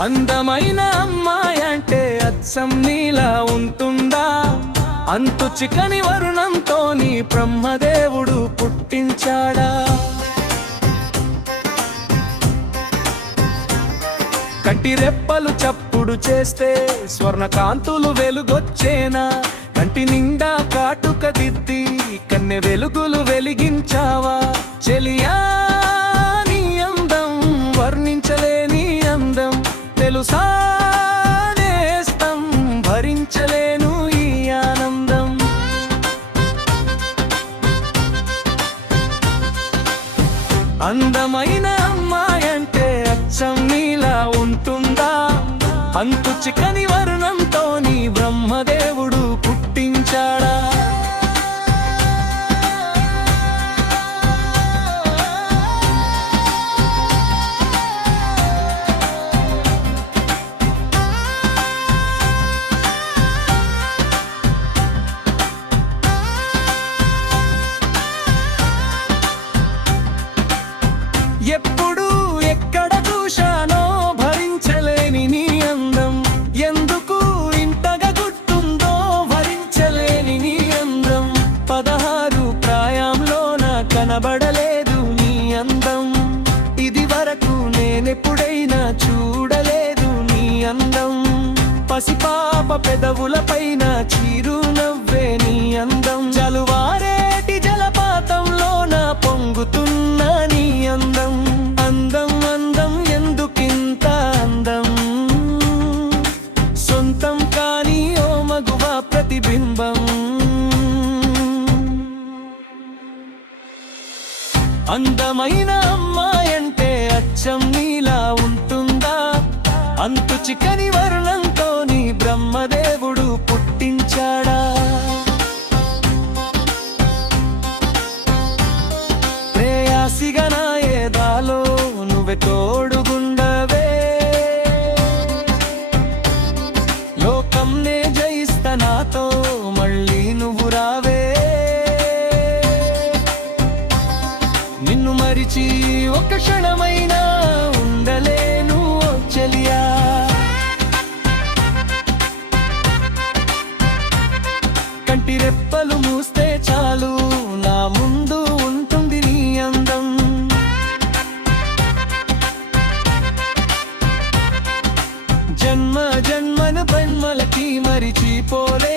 అందమైన అమ్మాయి అంటే అచ్చం నీలా ఉంటుందా? అంతు చికని వరుణంతో నీ బ్రహ్మదేవుడు పుట్టించాడా? కంటి రెప్పలు చప్పుడు చేస్తే స్వర్ణకాంతులు వెలుగొచ్చేనా? కంటి నిండా కాటుక దిద్ది కన్నె వెలుగులు వెలిగించావా? చెలియా తెలుసా నేస్తం భరించలేను ఈ ఆనందం. అందమైన అమ్మాయి అంటే అచ్చం నీలా ఉంటుందా? అంతు చికని వర్ణంతో నీ బ్రహ్మదే చూశానో భరించలేని నీ అందం. ఎందుకు ఇంతగా గుర్తుందో భరించలేని నీ అందం. పదహారు ప్రాయంలో నా కనబడలేదు నీ అందం. ఇది వరకు నేనెప్పుడైనా చూడలేదు నీ అందం. పసిపాప పెదవులపైన చీరు ప్రతిబింబం అందమైన అమ్మాయంటే అచ్చం నీలా ఉంటుందా? అంతు చికని వర్ణం మరిచి ఒక క్షణమైనా ఉండలేను చలియా చెలియా. కంటి రెప్పలు మూస్తే చాలు నా ముందు ఉంటుంది నీ అందం. జన్మ జన్మను బన్మలకి మరిచిపోలే